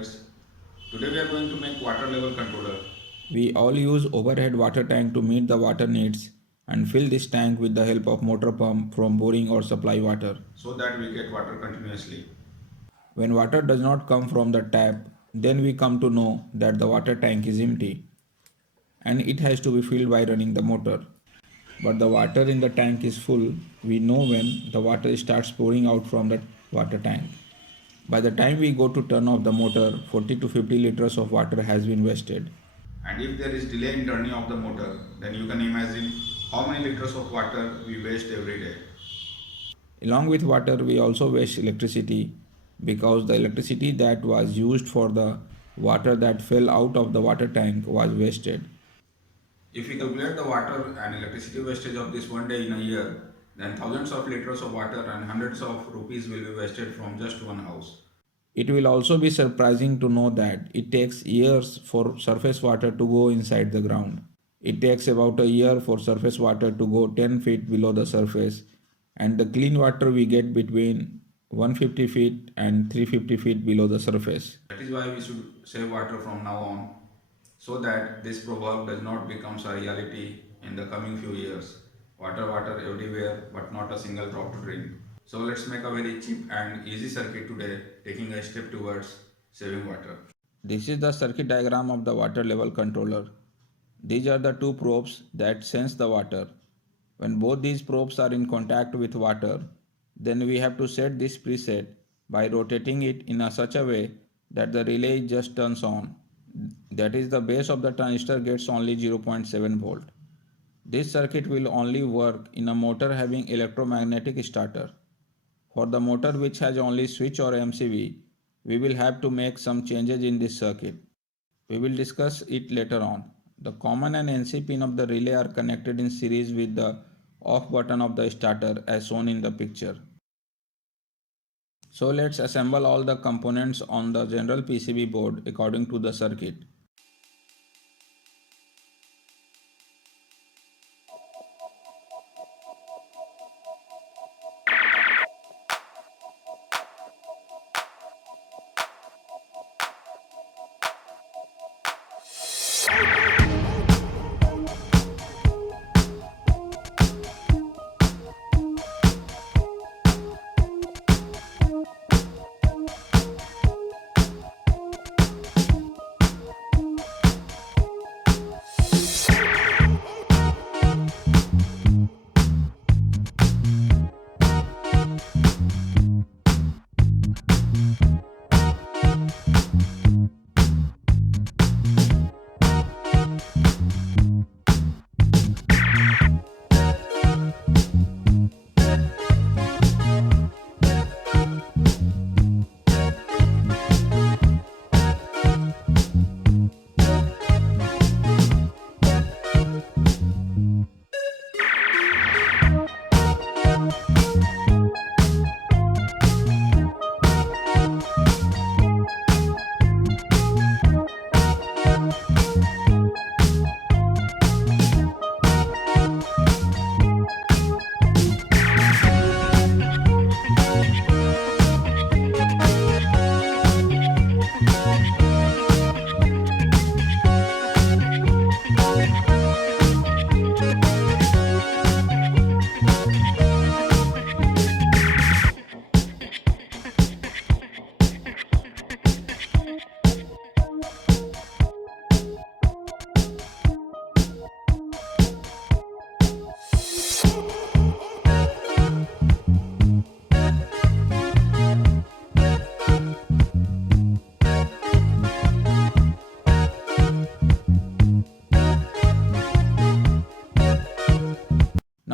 traders. Today we are going to make water level controller We all use overhead water tank to meet the water needs and fill this tank with the help of motor pump from boring or supply water. so that we get water continuously. When water does not come from the tap, then we come to know that the water tank is empty and it has to be filled by running the motor. But the water in the tank is full, we know when the water starts pouring out from the water tank. By the time we go to turn off the motor, 40 to 50 liters of water has been wasted. And if there is delay in turning off the motor, then you can imagine how many liters of water we waste every day. Along with water, we also waste electricity because the electricity that was used for the water that fell out of the water tank was wasted. If we calculate the water and electricity wastage of this one day in a year, then thousands of liters of water and hundreds of rupees will be wasted from just one house. It will also be surprising to know that it takes years for surface water to go inside the ground. It takes about a year for surface water to go 10 feet below the surface, and the clean water we get between 150 feet and 350 feet below the surface. That is why we should save water from now on, so that this proverb does not become a reality in the coming few years. Water, water everywhere, but not a single drop to drink. So let's make a very cheap and easy circuit today, taking a step towards saving water. This is the circuit diagram of the water level controller. These are the two probes that sense the water. When both these probes are in contact with water, then we have to set this preset by rotating it in such a way that the relay just turns on. That is, the base of the transistor gets only 0.7 volt. This circuit will only work in a motor having electromagnetic starter. For the motor which has only switch or MCB, we will have to make some changes in this circuit. We will discuss it later on. The common and NC pin of the relay are connected in series with the off button of the starter as shown in the picture. So let's assemble all the components on the general PCB board according to the circuit.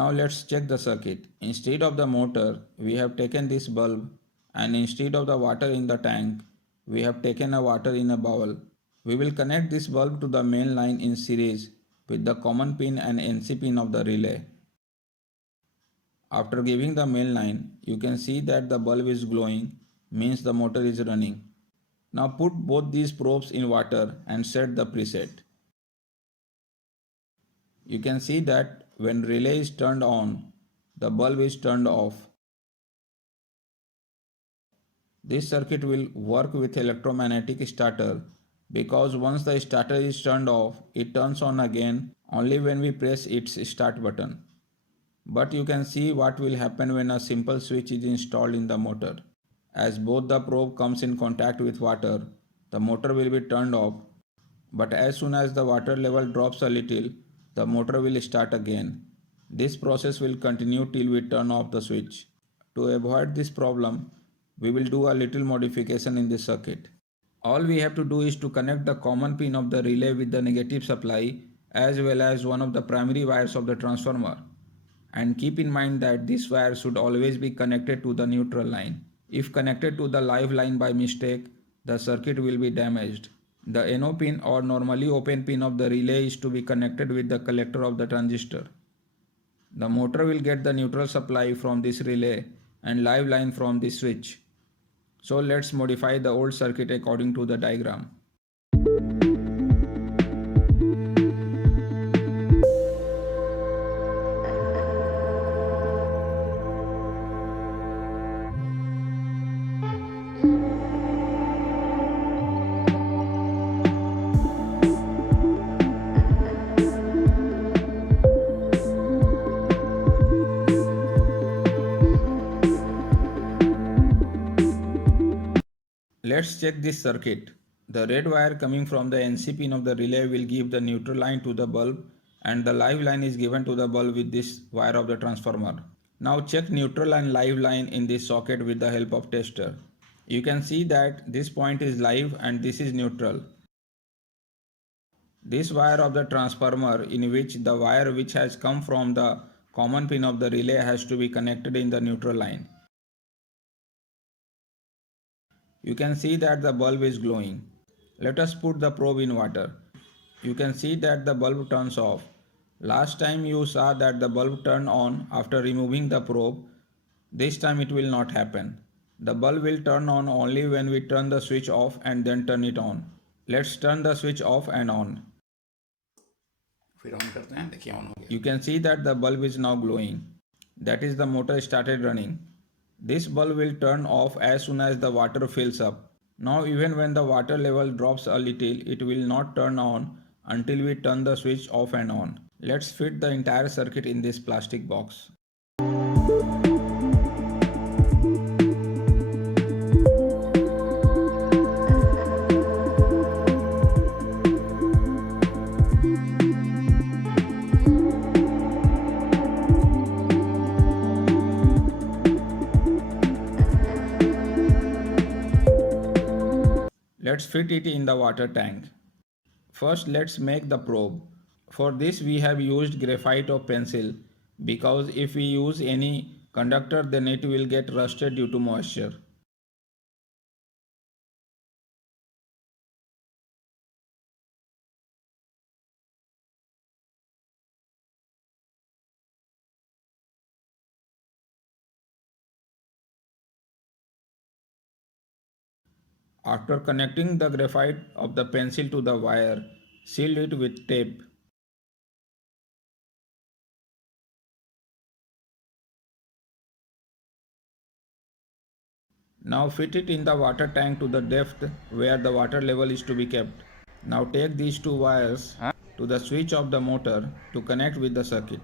Now let's check the circuit. Instead of the motor, we have taken this bulb, and instead of the water in the tank, we have taken a water in a bowl. We will connect this bulb to the main line in series with the common pin and NC pin of the relay. After giving the main line, you can see that the bulb is glowing, means the motor is running. Now put both these probes in water and set the preset. You can see that when relay is turned on, the bulb is turned off. This circuit will work with electromagnetic starter because once the starter is turned off, it turns on again only when we press its start button. But you can see what will happen when a simple switch is installed in the motor. As both the probe comes in contact with water, the motor will be turned off, but as soon as the water level drops a little, the motor will start again. This process will continue till we turn off the switch. To avoid this problem, we will do a little modification in this circuit. All we have to do is to connect the common pin of the relay with the negative supply as well as one of the primary wires of the transformer. And keep in mind that this wire should always be connected to the neutral line. If connected to the live line by mistake, the circuit will be damaged. The NO pin or normally open pin of the relay is to be connected with the collector of the transistor. The motor will get the neutral supply from this relay and live line from this switch. So let's modify the old circuit according to the diagram. Let's check this circuit. The red wire coming from the NC pin of the relay will give the neutral line to the bulb and the live line is given to the bulb with this wire of the transformer. Now check neutral and live line in this socket with the help of tester. You can see that this point is live and this is neutral. This wire of the transformer in which the wire which has come from the common pin of the relay has to be connected in the neutral line. You can see that the bulb is glowing. Let us put the probe in water. You can see that the bulb turns off. Last time you saw that the bulb turned on after removing the probe. This time it will not happen. The bulb will turn on only when we turn the switch off and then turn it on. Let's turn the switch off and on. फिर on करते हैं, देखिए on हो गया. You can see that the bulb is now glowing. That is, the motor started running. This bulb will turn off as soon as the water fills up. Now even when the water level drops a little, it will not turn on until we turn the switch off and on. Let's fit the entire circuit in this plastic box. Let's fit it in the water tank. First let's make the probe. For this we have used graphite or pencil because if we use any conductor then it will get rusted due to moisture. After connecting the graphite of the pencil to the wire, seal it with tape. Now fit it in the water tank to the depth where the water level is to be kept. Now take these two wires to the switch of the motor to connect with the circuit.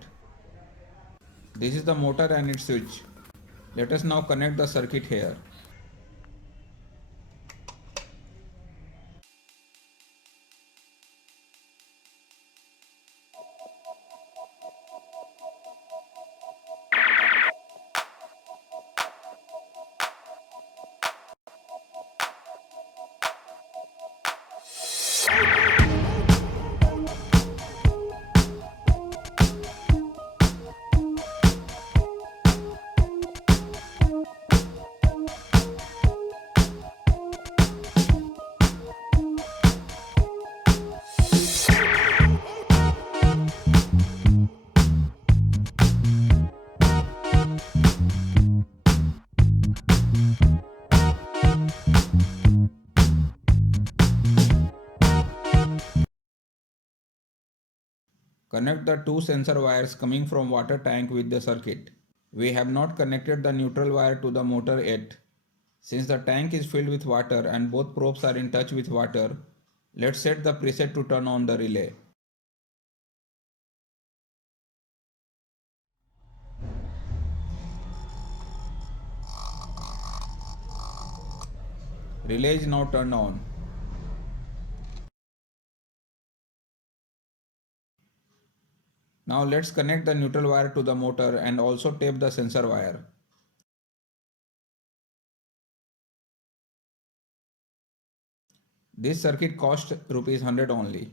This is the motor and its switch. Let us now connect the circuit here. Connect the two sensor wires coming from water tank with the circuit. We have not connected the neutral wire to the motor yet. Since the tank is filled with water and both probes are in touch with water, let's set the preset to turn on the relay. Relay is now turned on. Now let's connect the neutral wire to the motor and also tape the sensor wire. This circuit cost Rs 100 only.